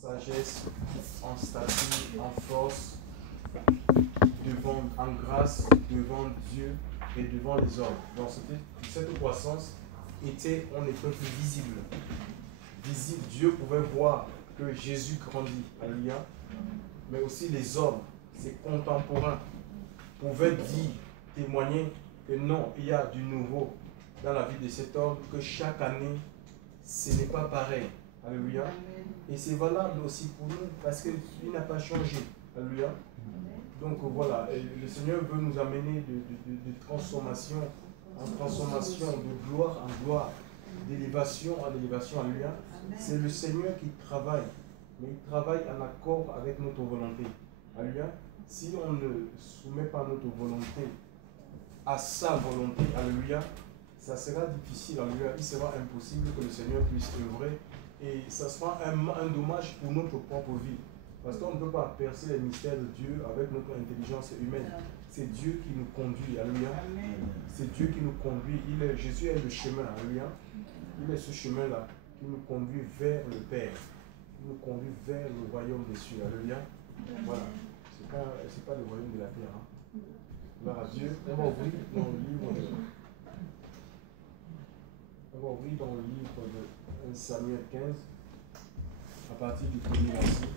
sagesse, en statut, en force, en grâce devant Dieu et devant les hommes. Donc cette croissance était, on est peu plus visible. Visible, Dieu pouvait voir que Jésus grandit, alléluia. Mais aussi les hommes, ses contemporains, pouvaient dire, témoigner que non, il y a du nouveau dans la vie de cet homme, que chaque année, ce n'est pas pareil. Alléluia. Et c'est valable aussi pour nous parce qu'il n'a pas changé. Alléluia. Donc voilà, le Seigneur veut nous amener de transformation en transformation, de gloire en gloire, d'élévation en élévation. Alléluia. C'est le Seigneur qui travaille, mais il travaille en accord avec notre volonté. Alléluia. Si on ne soumet pas notre volonté à sa volonté, alléluia, ça sera difficile, alléluia. Il sera impossible que le Seigneur puisse œuvrer et ça sera un dommage pour notre propre vie. Parce qu'on ne peut pas percer les mystères de Dieu avec notre intelligence humaine. C'est Dieu qui nous conduit, alléluia. C'est Dieu qui nous conduit. Jésus est le chemin, alléluia. Il est ce chemin-là qui nous conduit vers le Père, qui nous conduit vers le royaume des cieux, alléluia. Voilà. C'est pas le royaume de la terre. Hein. Gloire à Dieu. On va ouvrir dans le livre de 1 Samuel 15, à partir du premier verset.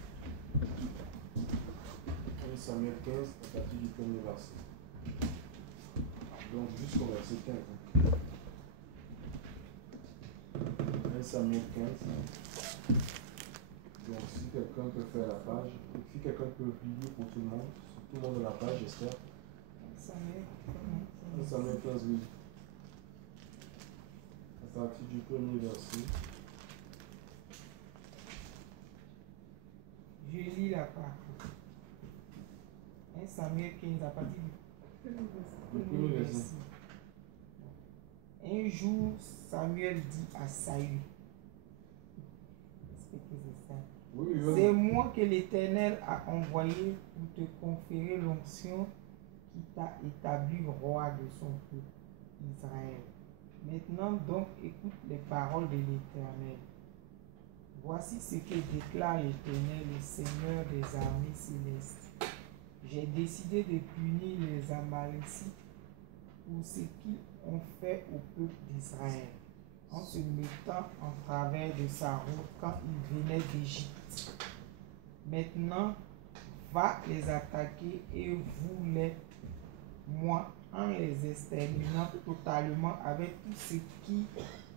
1 Samuel 15, à partir du premier verset. Donc jusqu'au verset 15. 1 Samuel 15. Donc si quelqu'un peut faire la page, si quelqu'un peut lire pour tout le monde a la page, j'espère. 1 Samuel 15, oui. À partir du premier verset. Je lis la page. 1 Samuel 15 à partir du premier verset. Un jour, Samuel dit à Saül, oui. C'est moi que l'Éternel a envoyé pour te conférer l'onction qui t'a établi roi de son peuple, Israël. Maintenant donc, écoute les paroles de l'Éternel. Voici ce que déclare l'Éternel, le Seigneur des armées célestes. J'ai décidé de punir les Amalécites pour ce qu'ils ont fait au peuple d'Israël, en se mettant en travers de sa route quand ils venaient d'Égypte. Maintenant, va les attaquer et vous-les, moi, en les exterminant totalement avec tout ce qui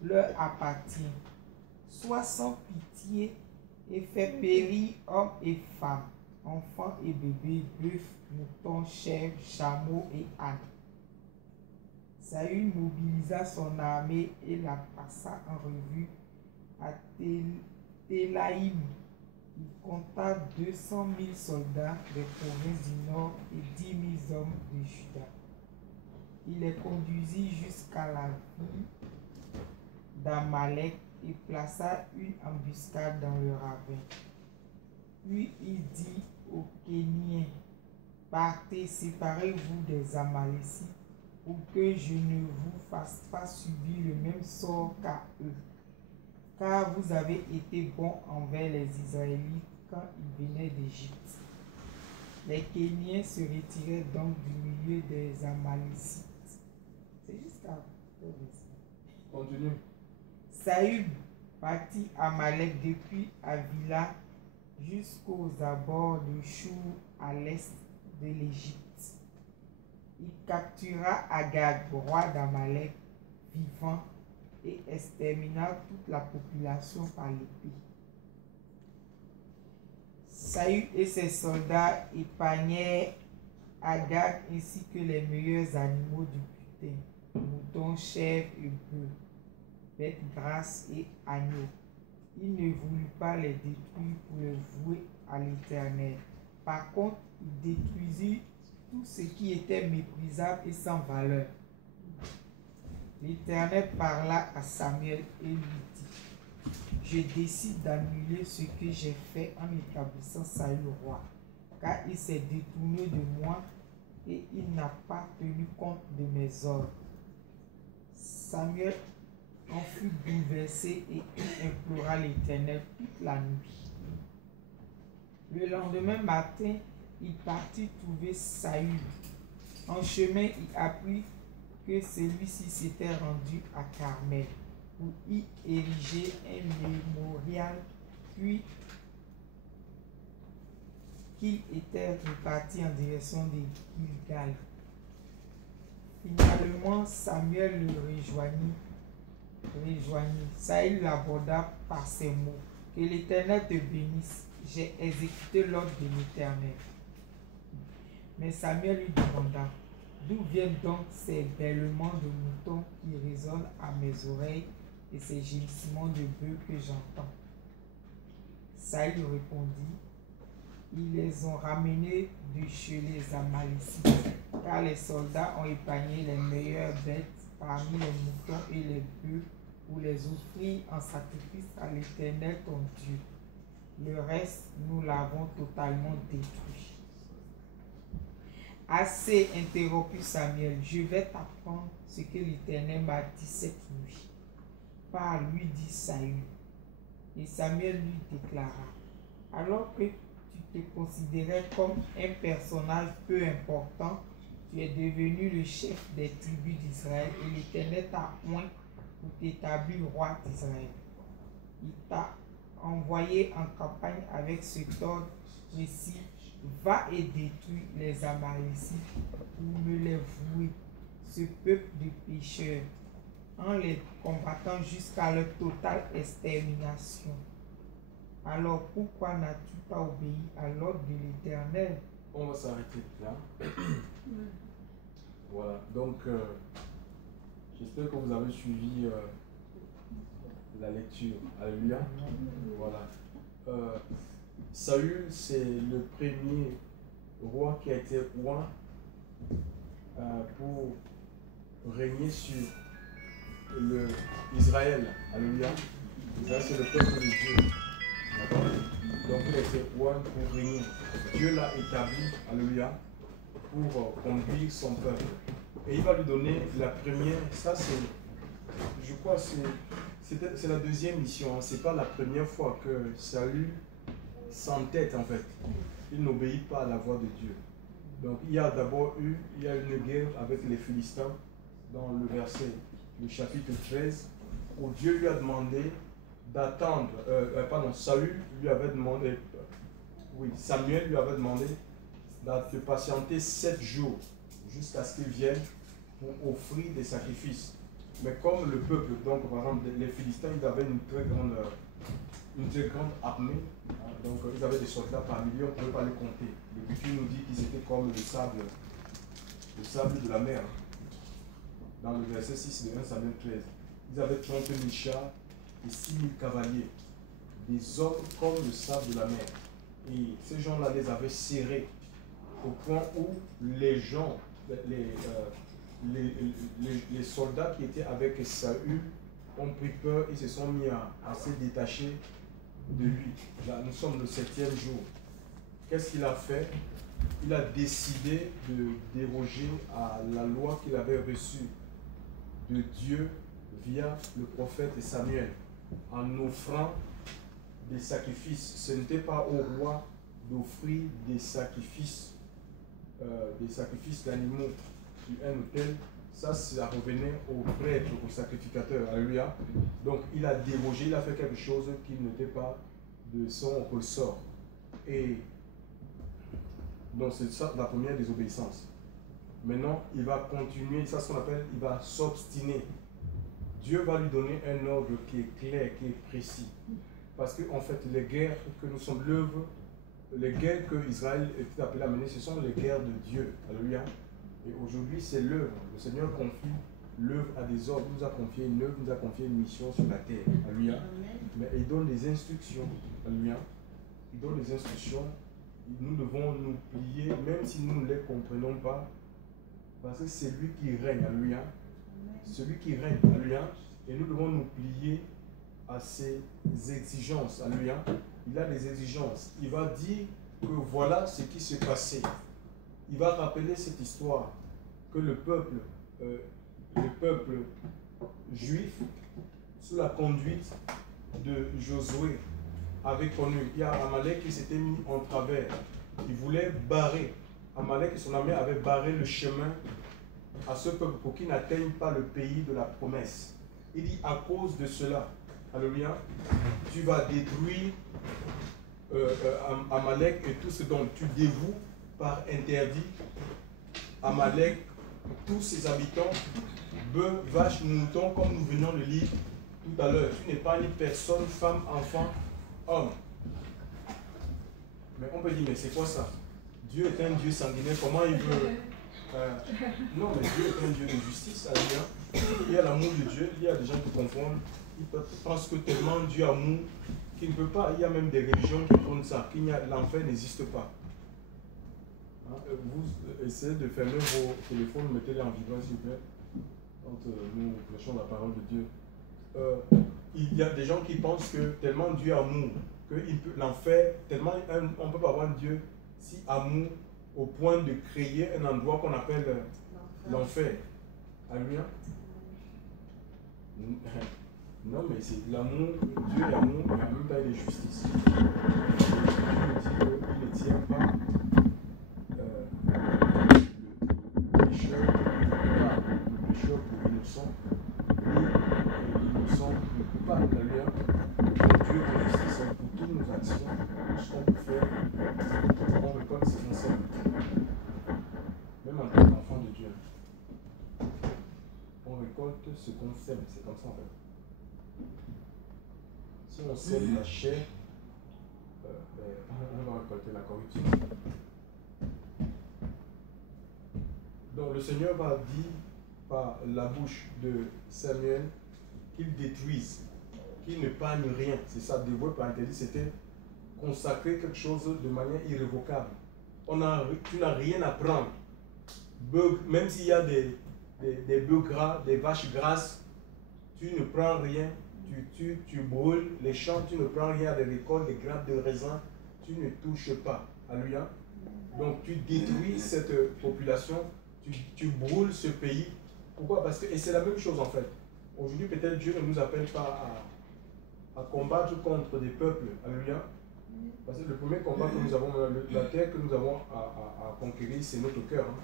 leur appartient. Sois sans pitié et fais périr hommes et femmes, enfants et bébés, bœufs, moutons, chèvres, chameaux et ânes. Saül mobilisa son armée et la passa en revue à Télaïm. Il compta 200 000 soldats des provinces du nord et 10 000 hommes de Juda. Il les conduisit jusqu'à la ville d'Amalek et plaça une embuscade dans le ravin. Puis il dit aux Kéniens, partez, séparez-vous des Amalécites, pour que je ne vous fasse pas subir le même sort qu'à eux. Car vous avez été bons envers les Israélites quand ils venaient d'Égypte. Les Kéniens se retirèrent donc du milieu des Amalécites. C'est jusqu'à... Continue. Saül partit Amalek depuis Avila jusqu'aux abords de Chour à l'est de l'Égypte. Il captura Agag, roi d'Amalek, vivant, et extermina toute la population par l'épée. Saül et ses soldats épargnèrent Agag ainsi que les meilleurs animaux du butin, moutons, chèvres et bœufs, bêtes grasses et agneaux. Il ne voulut pas les détruire pour les vouer à l'Éternel. Par contre, il détruisit tout ce qui était méprisable et sans valeur. L'Éternel parla à Samuel et lui dit, je décide d'annuler ce que j'ai fait en établissant Saül roi, car il s'est détourné de moi et il n'a pas tenu compte de mes ordres. Samuel en fut bouleversé et il implora l'Éternel toute la nuit. Le lendemain matin, il partit trouver Saül. En chemin, il apprit que celui-ci s'était rendu à Carmel pour y ériger un mémorial, puis qu'il était reparti en direction de Gilgal. Finalement, Samuel le rejoignit. Saül l'aborda par ces mots: que l'Éternel te bénisse, j'ai exécuté l'ordre de l'Éternel. Mais Samuel lui demanda: d'où viennent donc ces bêlements de moutons qui résonnent à mes oreilles et ces gémissements de bœufs que j'entends? Saül répondit: ils les ont ramenés de chez les Amalécites, car les soldats ont épargné les meilleures bêtes parmi les moutons et les bœufs pour les offrir en sacrifice à l'Éternel ton Dieu. Le reste, nous l'avons totalement détruit. Assez, interrompit Samuel, je vais t'apprendre ce que l'Éternel m'a dit cette nuit. Parle, lui dit Saül. Et Samuel lui déclara: alors que tu te considérais comme un personnage peu important, tu es devenu le chef des tribus d'Israël et l'Éternel t'a oint pour t'établir roi d'Israël. Il t'a envoyé en campagne avec cet ordre précis: va et détruis les Amalécites pour me les vouer, ce peuple de pécheurs, en les combattant jusqu'à leur totale extermination. Alors pourquoi n'as-tu pas obéi à l'ordre de l'Éternel? On va s'arrêter là. Voilà, donc j'espère que vous avez suivi la lecture. Alléluia. Voilà. Saül, c'est le premier roi qui a été roi pour régner sur Israël. Alléluia. Israël, c'est le peuple de Dieu. D'accord? Donc il a été roi pour régner. Dieu l'a établi, alléluia, pour conduire son peuple. Et il va lui donner la première, ça c'est, je crois, c'est la deuxième mission. Hein. C'est pas la première fois que Saül s'entête en fait. Il n'obéit pas à la voix de Dieu. Donc il y a d'abord eu, une guerre avec les Philistins dans le chapitre 13, où Dieu lui a demandé d'attendre, Saül lui avait demandé, Samuel lui avait demandé de patienter 7 jours jusqu'à ce qu'il vienne pour offrir des sacrifices. Mais comme le peuple, donc par exemple les Philistins, ils avaient une très grande armée, hein, donc ils avaient des soldats par milliers, on ne pouvait pas les compter. L'Écriture nous dit qu'ils étaient comme le sable de la mer. Dans le verset 6 de 1 Samuel 13, ils avaient 30 000 chars et 6 000 cavaliers, des hommes comme le sable de la mer. Et ces gens-là les avaient serrés au point où les gens, les soldats qui étaient avec Saül ont pris peur, ils se sont mis à se détacher de lui. Là, nous sommes le 7e jour. Qu'est-ce qu'il a fait? Il a décidé de déroger à la loi qu'il avait reçue de Dieu via le prophète Samuel, en offrant des sacrifices. Ce n'était pas au roi d'offrir des sacrifices d'animaux sur un autel. Ça revenait au prêtre, au sacrificateur. Alléluia. Donc il a dérogé, il a fait quelque chose qui n'était pas de son ressort. Et donc c'est ça la première désobéissance. Maintenant, il va continuer, ça ce qu'on appelle, il va s'obstiner. Dieu va lui donner un ordre qui est clair, qui est précis. Parce que en fait, les guerres que nous sommes l'œuvre, les guerres que Israël était appelé à mener, ce sont les guerres de Dieu. Alléluia. Et aujourd'hui, c'est l'œuvre. Le Seigneur confie l'œuvre à des ordres. Il nous a confié une œuvre, il nous a confié une mission sur la terre. Alléluia. Mais il donne des instructions. Alléluia. Il donne des instructions. Nous devons nous plier, même si nous ne les comprenons pas, parce que c'est lui qui règne. Alléluia. Celui qui règne. Alléluia. Et nous devons nous plier à ses exigences. Alléluia. Il a des exigences. Il va dire que voilà ce qui s'est passé. Il va rappeler cette histoire que le peuple juif, sous la conduite de Josué, avait connu. Il y a Amalek qui s'était mis en travers. Il voulait barrer. Amalek et son armée avaient barré le chemin à ce peuple pour qu'il n'atteigne pas le pays de la promesse. Il dit à cause de cela, alléluia, tu vas détruire Amalek et tout ce dont tu dévoues par interdit. Amalek, tous ses habitants, bœufs, vaches, moutons, comme nous venons de lire tout à l'heure. Tu n'es pas ni personne, femme, enfant, homme. Mais on peut dire, mais c'est quoi ça? Dieu est un Dieu sanguinaire, comment il veut... non, mais Dieu est un Dieu de justice, alléluia. Il y a l'amour de Dieu, il y a des gens qui confondent, ils pensent que tellement Dieu amour qu'il ne peut pas. Il y a même des religions qui prônent ça, l'enfer n'existe pas. Hein? Vous essayez de fermer vos téléphones, mettez-les en vibrant s'il vous plaît, quand nous prêchons la parole de Dieu. Il y a des gens qui pensent que tellement Dieu amour, que l'enfer, tellement on ne peut pas avoir Dieu si amour au point de créer un endroit qu'on appelle l'enfer. Alléluia. Non, mais c'est l'amour, Dieu est amour, et en même temps il est justice. Dieu dit qu'il ne tient pas le pécheur pour innocent, ni l'innocent pour coupable. Alléluia. Dieu est justice pour toutes nos actions, tout ce qu'on peut faire, on récolte ce qu'on sème. Même en tant qu'enfant de Dieu. On récolte ce qu'on sème, c'est comme ça en fait. Si on sème la chair, on va récolter la corruption. Donc le Seigneur va dire par la bouche de Samuel qu'il détruise, qu'il ne n'épargne rien. C'est ça, dévoué par interdit, c'était consacrer quelque chose de manière irrévocable. Tu n'as rien à prendre. Même s'il y a des bœufs gras, des vaches grasses, tu ne prends rien. Tu brûles les champs, tu ne prends rien des récoltes, des grappes de raisin, tu ne touches pas. Alléluia. Donc tu détruis cette population, tu brûles ce pays. Pourquoi? Parce que, et c'est la même chose en fait. Aujourd'hui, peut-être Dieu ne nous appelle pas à combattre contre des peuples. Alléluia. Parce que le premier combat que nous avons, la terre que nous avons à conquérir, c'est notre cœur. Hein.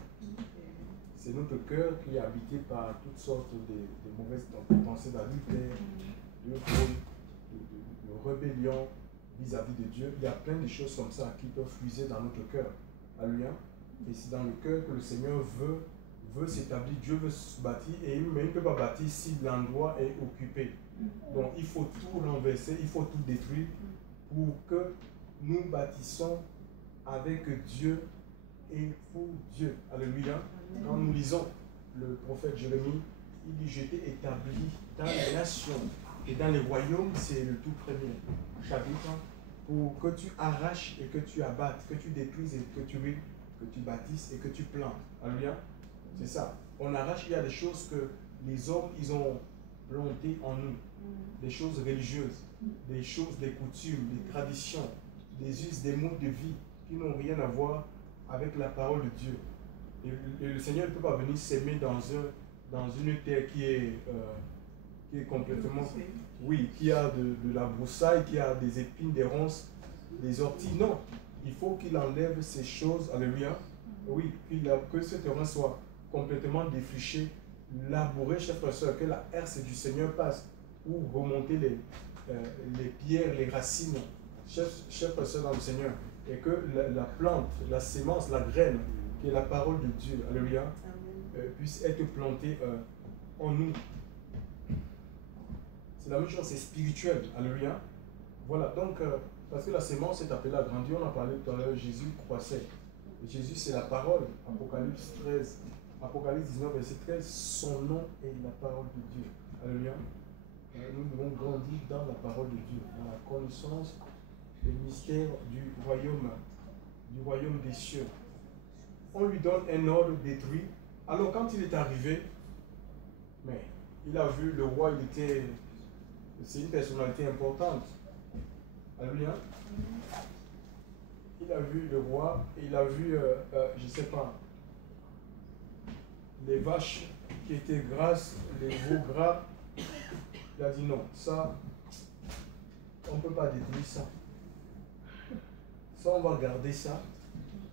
C'est notre cœur qui est habité par toutes sortes de mauvaises pensées d'adultère, de vol, de rébellion vis-à-vis de Dieu. Il y a plein de choses comme ça qui peuvent fuser dans notre cœur. Alléluia. Et c'est dans le cœur que le Seigneur veut s'établir. Dieu veut se bâtir, mais il ne peut pas bâtir si l'endroit est occupé. Donc il faut tout renverser, il faut tout détruire pour que nous bâtissons avec Dieu et pour Dieu. Alléluia. Quand nous lisons le prophète Jérémie, il dit: je t'ai établi dans les nations et dans les royaumes, c'est le tout premier chapitre, pour que tu arraches et que tu abattes, que tu détruises et que tu bâtisses et que tu plantes. Alléluia. C'est ça. On arrache, il y a des choses que les hommes, ils ont plantées en nous. Des choses religieuses, des choses, des coutumes, des traditions, des us, des modes de vie qui n'ont rien à voir avec la parole de Dieu. Et le Seigneur ne peut pas venir s'aimer dans une terre qui est complètement... Oui, qui a de la broussaille, qui a des épines, des ronces, des orties. Non, il faut qu'il enlève ces choses. Alléluia. Oui, que ce terrain soit complètement défriché, labouré, chers frères et sœurs, que la herse du Seigneur passe pour remonter les pierres, les racines, chers frères et sœurs dans le Seigneur. Et que la plante, la sémence, la graine, qui est la parole de Dieu, alléluia, puisse être plantée en nous. C'est la même chose, c'est spirituel, alléluia. Voilà, donc, parce que la sémence est appelée à grandir, on en parlait tout à l'heure, Jésus croissait. Et Jésus, c'est la parole, Apocalypse 13, Apocalypse 19, verset 13, son nom est la parole de Dieu, alléluia. Nous devons grandir dans la parole de Dieu, dans la connaissance des mystères du royaume des cieux. On lui donne un ordre détruit. Alors quand il est arrivé, mais il a vu le roi, c'est une personnalité importante. Alléluia. Il a vu le roi, et il a vu, je ne sais pas, les vaches qui étaient grasses, les veaux gras. Il a dit non, ça, on ne peut pas détruire ça. Ça, on va garder ça.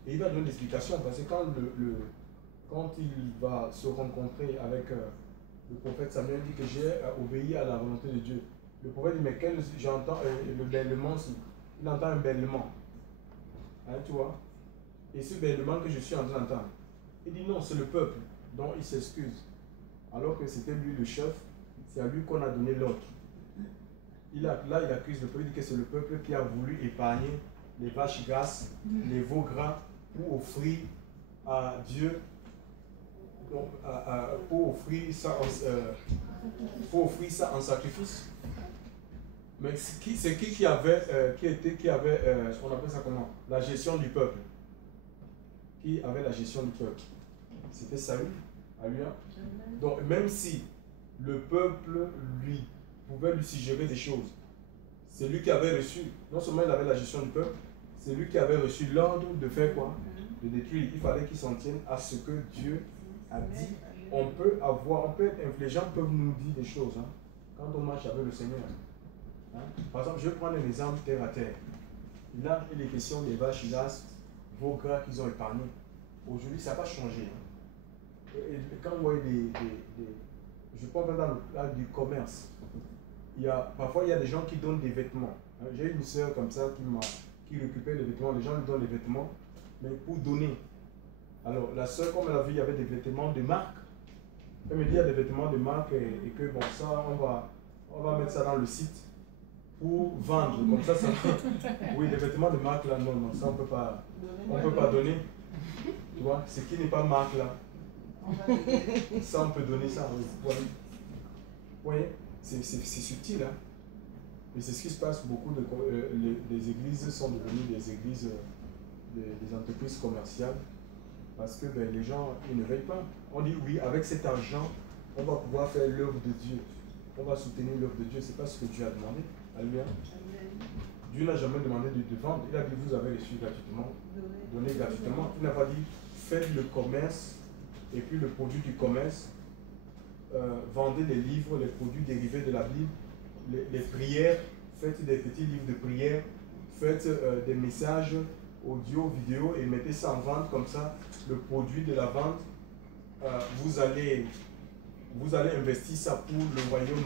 Et il va donner l'explication parce que quand il va se rencontrer avec le prophète Samuel, il dit que j'ai obéi à la volonté de Dieu. Le prophète dit, mais j'entends le bêlement, il entend un bêlement. Hein, tu vois? Et ce bêlement que je suis en train d'entendre, il dit non, c'est le peuple. Donc il s'excuse. Alors que c'était lui le chef, c'est à lui qu'on a donné l'ordre. Là, il accuse le peuple, il dit que c'est le peuple qui a voulu épargner les vaches grasses, les veaux gras, pour offrir à Dieu, donc, pour offrir ça en sacrifice. Mais c'est qui avait, on appelle ça comment? La gestion du peuple. Qui avait la gestion du peuple? C'était Saül, à lui. Donc même si le peuple, lui, pouvait lui suggérer des choses, c'est lui qui avait reçu, non seulement il avait la gestion du peuple, c'est lui qui avait reçu l'ordre de faire quoi? De détruire. Il fallait qu'il s'en tienne à ce que Dieu a dit. On peut être, les gens peuvent nous dire des choses hein, quand on marche avec le Seigneur. Hein? Par exemple, je vais prendre un exemple terre à terre. Là, il est question des vaches grasses, vos gras qu'ils ont épargnés. Aujourd'hui, ça n'a pas changé. Hein. Et quand vous voyez je pense que dans du commerce, parfois il y a des gens qui donnent des vêtements. Hein. J'ai une soeur comme ça qui récupère les vêtements, les gens lui donnent les vêtements, mais pour donner. Alors la soeur, comme elle a vu, il y avait des vêtements de marque. Elle me dit il y a des vêtements de marque et que bon, ça, on va mettre ça dans le site pour vendre. Comme ça oui, les vêtements de marque là, non, ça on peut pas donner. Tu vois, ce qui n'est pas marque là, ça on peut donner ça. Vous voyez, c'est subtil, hein. Mais c'est ce qui se passe. Beaucoup les églises sont devenues des églises, des entreprises commerciales, parce que les gens, ils ne veillent pas. On dit oui, avec cet argent, on va pouvoir faire l'œuvre de Dieu. On va soutenir l'œuvre de Dieu. Ce n'est pas ce que Dieu a demandé. Alléluia. Dieu n'a jamais demandé de vendre. Il a dit vous avez reçu gratuitement. Donnez gratuitement. Il n'a pas dit faites le commerce et puis le produit du commerce. Vendez les livres, les produits dérivés de la Bible, les prières, faites des petits livres de prières, faites des messages audio, vidéo et mettez ça en vente comme ça. Le produit de la vente, vous allez investir ça pour le royaume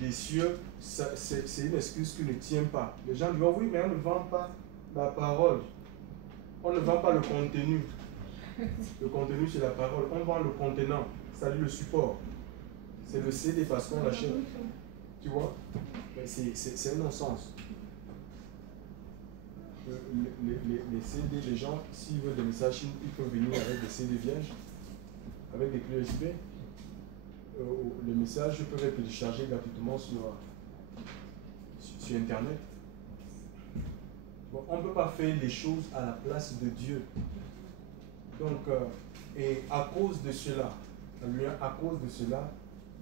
des cieux. C'est une excuse qui ne tient pas. Les gens disent oh oui, mais on ne vend pas la parole, on ne vend pas le contenu. Le contenu c'est la parole, on vend le contenant, c'est-à-dire le support. C'est le CD parce qu'on l'achète. Tu vois? C'est un non-sens. Les CD, les gens, s'ils veulent des messages, ils peuvent venir avec des CD vierges, avec des clés USB. Les messages peuvent être téléchargés gratuitement sur Internet. Bon, on ne peut pas faire les choses à la place de Dieu. Donc, et à cause de cela,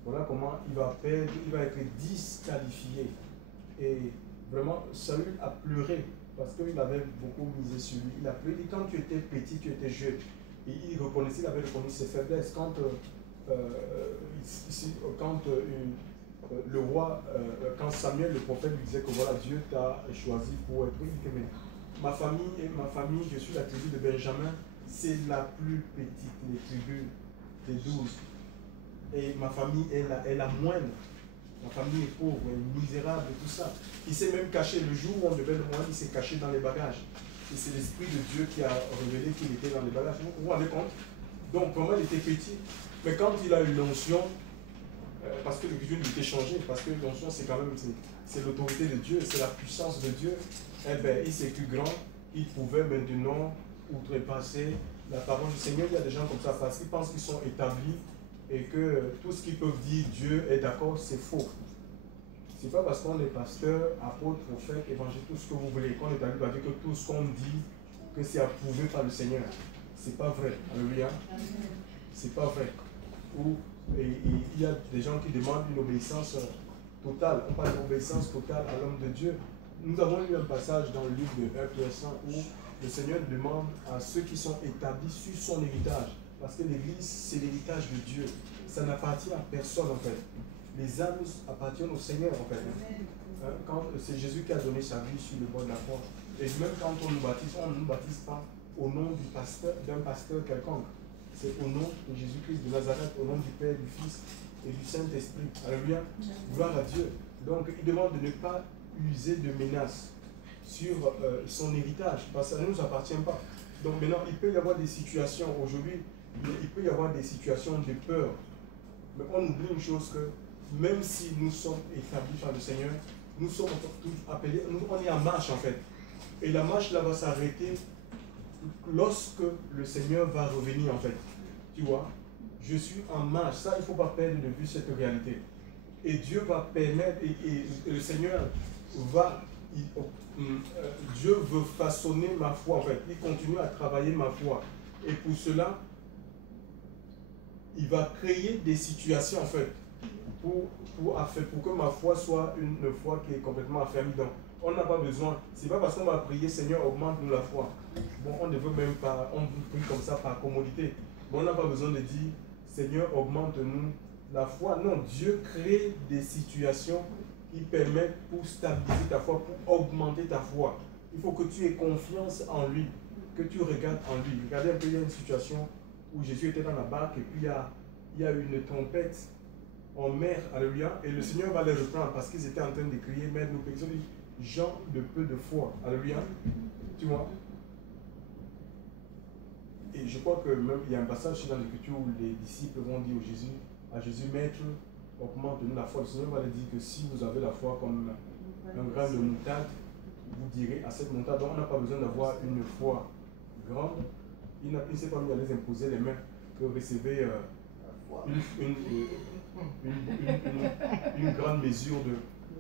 voilà comment il va perdre, il va être disqualifié. Et vraiment, Saül a pleuré parce qu'il avait beaucoup misé sur lui. Il a pleuré quand tu étais petit, tu étais jeune. Et il avait reconnu ses faiblesses. Quand le roi, quand Samuel, le prophète, lui disait que voilà, Dieu t'a choisi pour être. Il dit que mais ma famille, je suis la tribu de Benjamin, c'est la plus petite des tribus des 12. Et ma famille est la moindre. Ma famille est pauvre, misérable et tout ça. Il s'est même caché le jour où on devait le moindre, il s'est caché dans les bagages. Et c'est l'Esprit de Dieu qui a révélé qu'il était dans les bagages. Vous vous rendez compte? Donc vraiment il était petit. Mais quand il a eu l'onction, parce que l'écriture lui était changée, parce que l'onction c'est quand même c'est l'autorité de Dieu, c'est la puissance de Dieu, eh bien il s'est cru grand, il pouvait maintenant outrepasser la parole du Seigneur. Il y a des gens comme ça parce qu'ils pensent qu'ils sont établis et que tout ce qu'ils peuvent dire, Dieu est d'accord, c'est faux. C'est pas parce qu'on est pasteur, apôtre, prophète, évangile, tout ce que vous voulez, qu'on est établi par Dieu que tout ce qu'on dit, que c'est approuvé par le Seigneur. C'est pas vrai. Alléluia. C'est pas vrai. Et il y a des gens qui demandent une obéissance totale. On parle d'obéissance totale à l'homme de Dieu. Nous avons lu un passage dans le livre de 1 Pierre 100 où le Seigneur demande à ceux qui sont établis sur son héritage. Parce que l'Église, c'est l'héritage de Dieu. Ça n'appartient à personne en fait. Les âmes appartiennent au Seigneur en fait. quand c'est Jésus qui a donné sa vie sur le bord de la croix. Et même quand on ne nous baptise pas au nom d'un pasteur quelconque. C'est au nom de Jésus-Christ de Nazareth, au nom du Père, du Fils et du Saint-Esprit. Alléluia. Gloire à Dieu. Donc, il demande de ne pas user de menaces sur son héritage, parce que ça ne nous appartient pas. Donc maintenant, il peut y avoir des situations, aujourd'hui, il peut y avoir des situations de peur. Mais on oublie une chose que, même si nous sommes établis par le Seigneur, nous sommes tous appelés, on est en marche en fait. Et la marche là va s'arrêter lorsque le Seigneur va revenir en fait. Tu vois, je suis en marche. Ça, il ne faut pas perdre de vue cette réalité. Et Dieu va permettre, et le Seigneur va, Dieu veut façonner ma foi en fait. Il continue à travailler ma foi. Et pour cela, il va créer des situations en fait pour que ma foi soit une foi qui est complètement affermie. Donc, on n'a pas besoin, c'est pas parce qu'on va prier Seigneur augmente-nous la foi. Bon, on ne veut même pas, on prie comme ça par commodité. Bon, on n'a pas besoin de dire Seigneur augmente-nous la foi. Non, Dieu crée des situations qui permettent pour stabiliser ta foi, pour augmenter ta foi. Il faut que tu aies confiance en lui, que tu regardes en lui. Regardez un peu, il y a une situation où Jésus était dans la barque et puis il y a une tempête en mer, alléluia, et le Seigneur va les reprendre parce qu'ils étaient en train de crier, mais nous péchons, gens de peu de foi, alléluia, tu vois. Et je crois que même il y a un passage dans l'Écriture où les disciples vont dire à Jésus, Maître, augmente-nous la foi. Le Seigneur va leur dire que si vous avez la foi comme un grain de moutarde, vous direz à cette montagne, donc on n'a pas besoin d'avoir une foi grande. Il ne s'est pas mis à les imposer les mains que recevez une grande mesure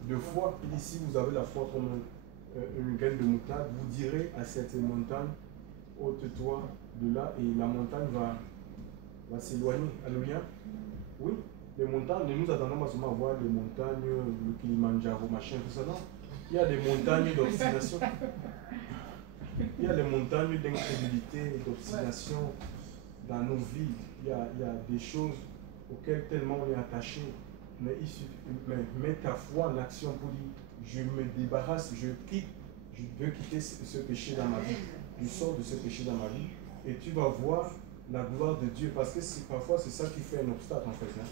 de foi. Il dit, si vous avez la foi comme une graine de moutarde, vous direz à cette montagne, ôte-toi de là, et la montagne va s'éloigner. Alléluia. Oui, les montagnes, nous attendons pas seulement à voir les montagnes, le Kilimanjaro, machin, tout ça, non. Il y a des montagnes d'obstination. Il y a des montagnes d'incrédulité et d'obstination dans nos vies. Il y a des choses auxquelles tellement on est attaché. Mais mets ta foi en action pour dire, je me débarrasse, je veux quitter ce péché dans ma vie. Je sors de ce péché dans ma vie. Et tu vas voir la gloire de Dieu. Parce que parfois c'est ça qui fait un obstacle en fait. Hein.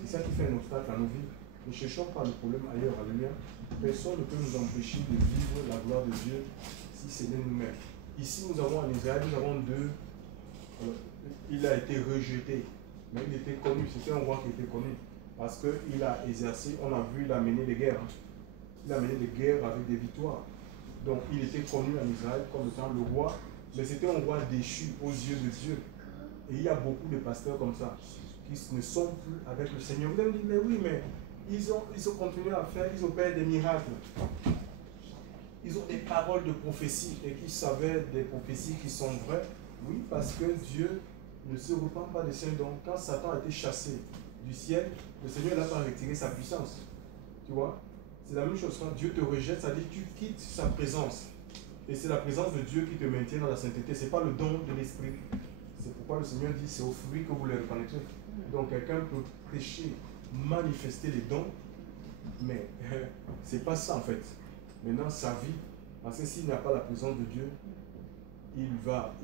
C'est ça qui fait un obstacle à nos vies. Ne cherchons pas le problème ailleurs. Alléluia. Personne ne peut nous empêcher de vivre la gloire de Dieu si ce n'est nous-mêmes. Ici nous avons en Israël, nous avons deux. Il a été rejeté. Mais il était connu. C'était un roi qui était connu. Parce qu'il a exercé, on a vu, il a mené des guerres. Hein. Il a mené des guerres avec des victoires. Donc il était connu en Israël comme étant le roi. Mais c'était un roi déchu aux yeux de Dieu. Et il y a beaucoup de pasteurs comme ça, qui ne sont plus avec le Seigneur. Vous allez me dire, mais oui, mais ils ont continué à faire, ils opèrent des miracles. Ils ont des paroles de prophétie et qui savaient des prophéties qui sont vraies. Oui, parce que Dieu ne se repent pas de ses dons. Quand Satan a été chassé du ciel, le Seigneur n'a pas retiré sa puissance. Tu vois? C'est la même chose quand Dieu te rejette, ça dit que tu quittes sa présence. Et c'est la présence de Dieu qui te maintient dans la sainteté. Ce n'est pas le don de l'esprit. C'est pourquoi le Seigneur dit c'est au fruit que vous les reconnaîtrez. Donc quelqu'un peut prêcher, manifester les dons, mais ce n'est pas ça en fait. Maintenant sa vie, parce que s'il n'y a pas la présence de Dieu, il va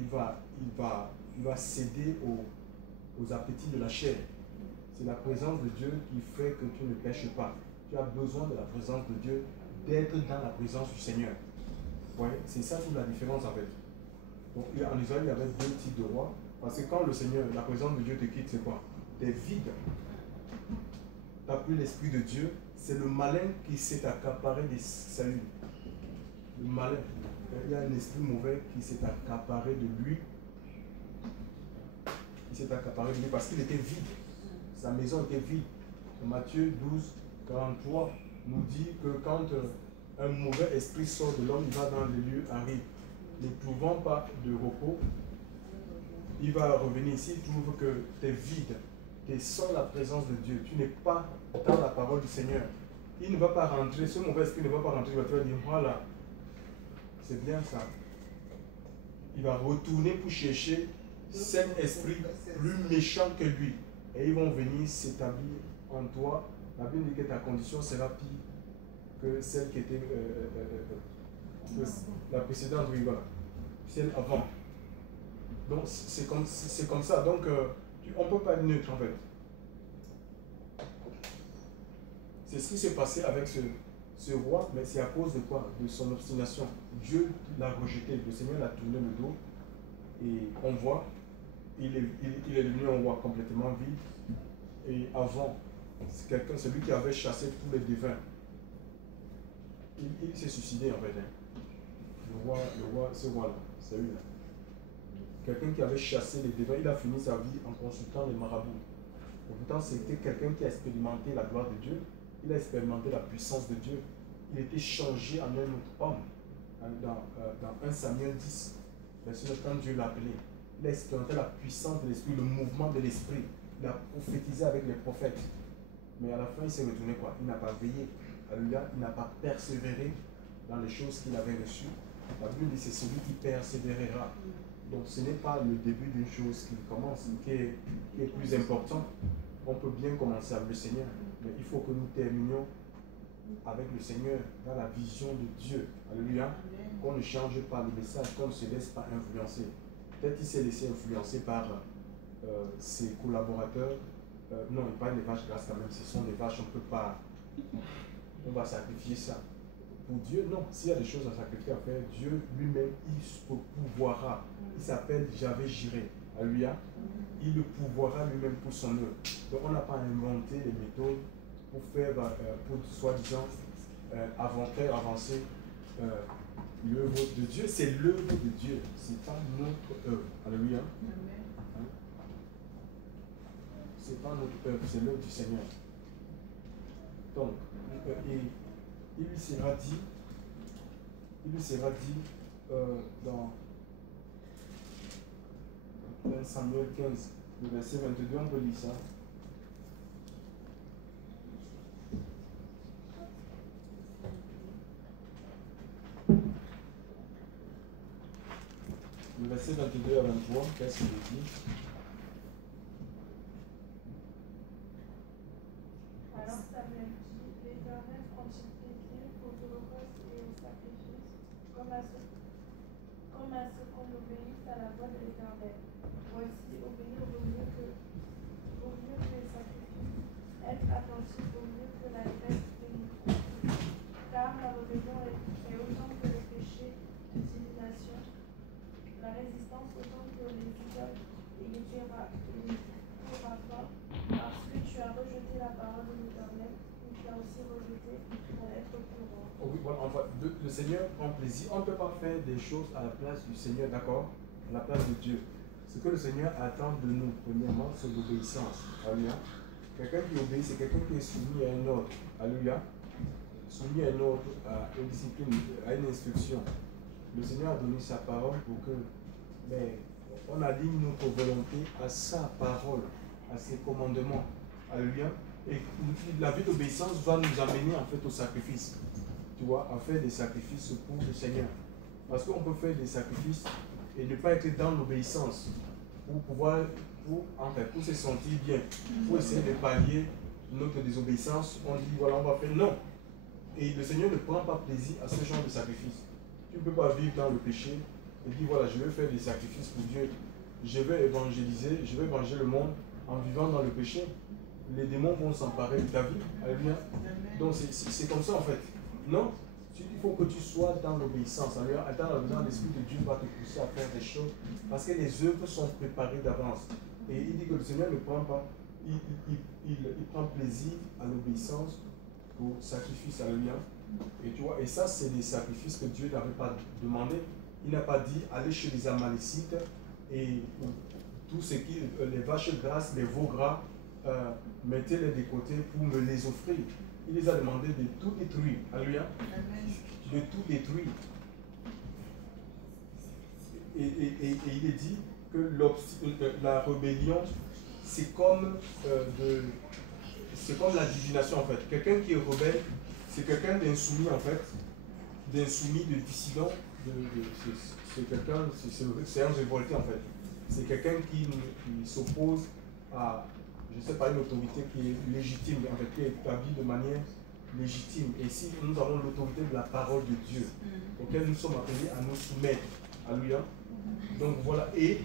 céder aux appétits de la chair. C'est la présence de Dieu qui fait que tu ne pêches pas. Tu as besoin de la présence de Dieu, d'être dans la présence du Seigneur. Ouais, c'est ça toute la différence en fait. Donc en Israël, il y avait deux types de rois. Parce que quand le Seigneur, la présence de Dieu te quitte, c'est quoi? Tu es vide. Tu n'as plus l'esprit de Dieu. C'est le malin qui s'est accaparé des saluts. Le malin. Il y a un esprit mauvais qui s'est accaparé de lui. Il s'est accaparé de lui parce qu'il était vide. Sa maison était vide. Matthieu 12, 43 nous dit que quand un mauvais esprit sort de l'homme, il va dans les lieux arides. Ne trouvant pas de repos, il va revenir. S'il trouve que tu es vide, tu es sans la présence de Dieu, tu n'es pas dans la parole du Seigneur, il ne va pas rentrer, ce mauvais esprit ne va pas rentrer, il va te dire, voilà, c'est bien ça. Il va retourner pour chercher cet esprit plus méchant que lui. Et ils vont venir s'établir en toi. La Bible dit que ta condition sera pire que celle qui était la précédente, oui, voilà. Celle avant. Donc c'est comme ça. Donc on ne peut pas être neutre en fait. C'est ce qui s'est passé avec ce roi, mais c'est à cause de quoi? De son obstination. Dieu l'a rejeté, le Seigneur l'a tourné le dos. Et on voit, il est devenu un roi complètement vide. Et avant, c'est celui qui avait chassé tous les devins. Il s'est suicidé en fait. Hein. Le roi, ce roi-là, c'est lui là. Quelqu'un qui avait chassé les devins, il a fini sa vie en consultant les marabouts. Et pourtant, c'était quelqu'un qui a expérimenté la gloire de Dieu. Il a expérimenté la puissance de Dieu. Il était changé en un autre homme. Dans 1 Samuel 10, verset 9, quand Dieu l'a appelé, il a expérimenté la puissance de l'esprit, le mouvement de l'esprit. Il a prophétisé avec les prophètes. Mais à la fin, il s'est retourné quoi? Il n'a pas veillé. Alléluia, il n'a pas persévéré dans les choses qu'il avait reçues. La Bible dit c'est celui qui persévérera. Donc ce n'est pas le début d'une chose qui commence, qui est plus important. On peut bien commencer avec le Seigneur, mais il faut que nous terminions avec le Seigneur dans la vision de Dieu. Alléluia. Qu'on ne change pas le message, qu'on ne se laisse pas influencer. Peut-être qu'il s'est laissé influencer par ses collaborateurs. Non, il parle des vaches grasses quand même. Ce sont des vaches, on ne peut pas. On va sacrifier ça. Pour Dieu, non. S'il y a des choses à sacrifier, à faire, Dieu lui-même, il pouvoira. Il s'appelle Javé Jiré. Alléluia. Il le pouvoira lui-même pour son œuvre. Donc on n'a pas inventé les méthodes pour faire, pour soi-disant, avancer l'œuvre de Dieu. C'est l'œuvre de Dieu. Ce n'est pas notre œuvre. Alléluia. Hein? Ce n'est pas notre œuvre, c'est l'œuvre du Seigneur. Donc, il lui sera dit dans 1 Samuel 15, le verset 22, on peut lire ça. Le verset 22 à 23, qu'est-ce qu'il dit? Alors Samuel dit, l'Éternel prend-il plaisir aux holocaustes et aux sacrifices, comme à ce qu'on obéisse à la voix de l'Éternel. Voici, obéir vaut mieux que les sacrifices, être attentif vaut mieux que la graisse des moutons. Car la rébellion est autant que le péché de divination, la résistance autant que les idoles, et il ne tuera pas, parce que tu as rejeté la parole de l'Éternel, et tu as aussi rejeté mon être plus roi. Oh oui, voilà, le Seigneur prend plaisir. On ne peut pas faire des choses à la place du Seigneur, d'accord? À la place de Dieu. Ce que le Seigneur attend de nous, premièrement, c'est l'obéissance. Alléluia. Quelqu'un qui obéit, c'est quelqu'un qui est soumis à un ordre. Alléluia. Soumis à un ordre, à une discipline, à une instruction. Le Seigneur a donné sa parole pour que, mais on aligne notre volonté à sa parole, à ses commandements. Alléluia. Et la vie d'obéissance va nous amener en fait au sacrifice. Tu vois, à faire des sacrifices pour le Seigneur. Parce qu'on peut faire des sacrifices et ne pas être dans l'obéissance pour pouvoir, pour se sentir bien, pour essayer de pallier notre désobéissance. On dit voilà, on va faire. Non. Et le Seigneur ne prend pas plaisir à ce genre de sacrifice. Tu ne peux pas vivre dans le péché et dire voilà, je vais faire des sacrifices pour Dieu. Je vais évangéliser, je vais venger le monde en vivant dans le péché. Les démons vont s'emparer de ta vie. Alléluia. Donc c'est comme ça en fait. Non, il faut que tu sois dans l'obéissance. Alléluia. Dans l'Esprit de Dieu va te pousser à faire des choses parce que les œuvres sont préparées d'avance. Et il dit que le Seigneur ne prend pas, il prend plaisir à l'obéissance au sacrifice. Alléluia. Et tu vois, et ça c'est des sacrifices que Dieu n'avait pas demandé. Il n'a pas dit allez chez les Amalécites et tout ce qui, les vaches grasses, les veaux gras, mettez-les de côté pour me les offrir. Il les a demandé de tout détruire. Alléluia. De tout détruire. Et il est dit que la rébellion, c'est comme la divination en fait. Quelqu'un qui est rebelle, c'est quelqu'un d'insoumis en fait. D'insoumis, de dissident. C'est quelqu'un, c'est un révolté en fait. C'est quelqu'un qui s'oppose à, je ne sais pas, une autorité qui est légitime, en fait, qui est établie de manière légitime. Et si nous avons l'autorité de la parole de Dieu, auquel nous sommes appelés à nous soumettre. Alléluia. Donc voilà. Et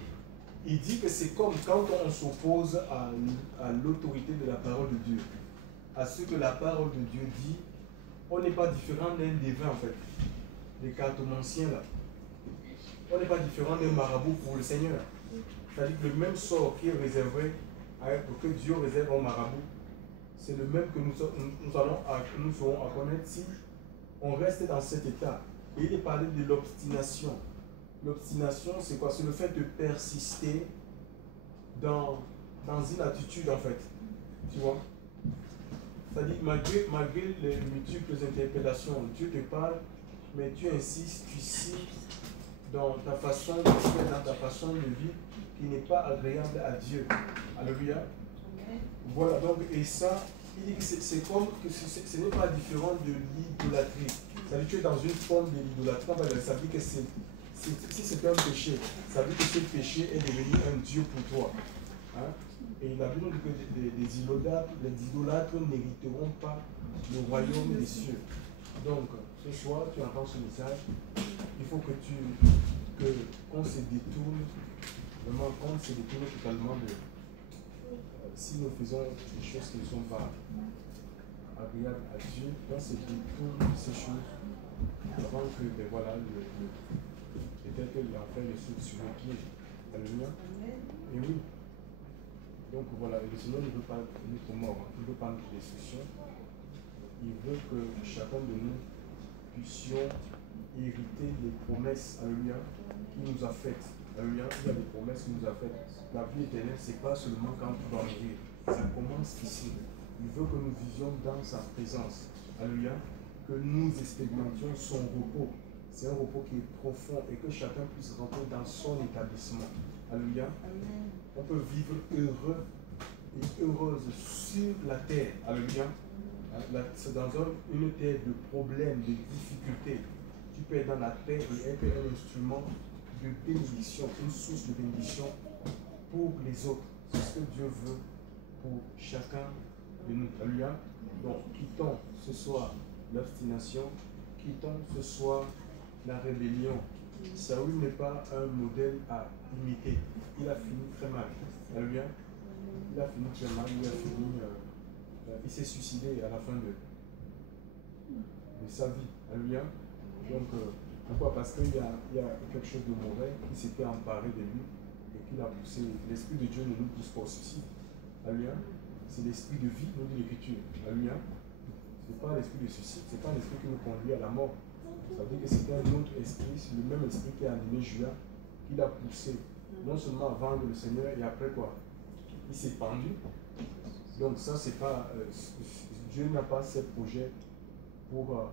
il dit que c'est comme quand on s'oppose à l'autorité de la parole de Dieu, à ce que la parole de Dieu dit, on n'est pas différent d'un devin en fait, des cartomanciens là. On n'est pas différent d'un marabout pour le Seigneur. C'est-à-dire que le même sort qui est réservé, que Dieu réserve au marabout, c'est le même que nous serons à connaître si on reste dans cet état. Et il est parlé de l'obstination. L'obstination, c'est quoi? C'est le fait de persister dans une attitude en fait. Tu vois? C'est-à-dire, malgré les multiples interpellations, Dieu te parle, mais tu insistes, tu cites dans ta façon de faire, dans ta façon de vivre, qui n'est pas agréable à Dieu. Alléluia. Voilà, donc, et ça, il dit que c'est comme que ce n'est pas différent de l'idolâtrie. C'est-à-dire que tu es dans une forme de l'idolâtrie, ça veut dire que si c'est un péché, ça veut dire que ce péché est devenu un Dieu pour toi. Hein? Et la Bible dit que les idolâtres n'hériteront pas le royaume des cieux. Donc, ce soir, tu entends ce message, il faut que qu'on se détourne, vraiment qu'on se détourne totalement de... si nous faisons des choses qui ne sont pas agréables à Dieu, on se détourne de ces choses avant que, ben voilà, peut-être que l'enfer le saute sur le pied. Alléluia. Et oui. Donc voilà, le Seigneur ne veut pas notre mort, il ne veut pas notre destruction. Il veut que chacun de nous puissions hériter les promesses, alléluia, qu'il nous a faites. Alléluia, il y a des promesses qu'il nous a faites. La vie éternelle, ce n'est pas seulement quand tu vas mourir, ça commence ici. Il veut que nous vivions dans sa présence. Alléluia, que nous expérimentions son repos. C'est un repos qui est profond et que chacun puisse rentrer dans son établissement. Alléluia. On peut vivre heureux et heureuse sur la terre. Alléluia. C'est dans une terre de problèmes, de difficultés. Tu peux être dans la paix et être un instrument de bénédiction, une source de bénédiction pour les autres. C'est ce que Dieu veut pour chacun de nous. Alléluia. Donc, quittons ce soir l'obstination, quittons ce soir la rébellion. Saül n'est pas un modèle à imiter. Il a fini très mal. Alléluia. Il a fini très mal. Il s'est suicidé à la fin de sa vie. Alléluia. Donc, pourquoi? Parce qu'il y a quelque chose de mauvais qui s'était emparé de lui et qui l'a poussé. L'Esprit de Dieu ne nous pousse pas au suicide. Alléluia. C'est l'esprit de vie, nous dit l'Écriture. Alléluia. Ce n'est pas l'esprit de suicide, ce n'est pas l'esprit qui nous conduit à la mort. Ça veut dire que c'était un autre esprit, c'est le même esprit qui a animé Judas, qui l'a poussé, non seulement à vendre le Seigneur, et après quoi? Il s'est pendu. Donc ça, c'est pas... Dieu n'a pas ce projet pour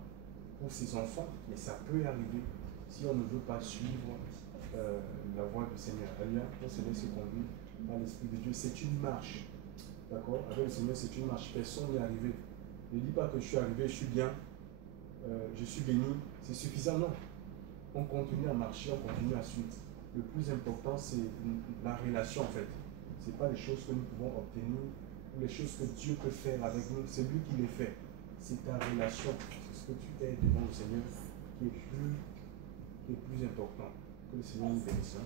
ses enfants, mais ça peut arriver si on ne veut pas suivre la voie du Seigneur. Alléluia, on se laisse conduire par l'Esprit de Dieu. C'est une marche. D'accord? Avec le Seigneur, c'est une marche. Personne n'est arrivé. Ne dis pas que je suis arrivé, je suis bien, je suis béni, c'est suffisant. Non. On continue à marcher, on continue à suivre. Le plus important, c'est la relation en fait. Ce n'est pas les choses que nous pouvons obtenir, ou les choses que Dieu peut faire avec nous. C'est lui qui les fait. C'est ta relation, c'est ce que tu es devant le Seigneur qui est plus important. Que le Seigneur nous bénisse.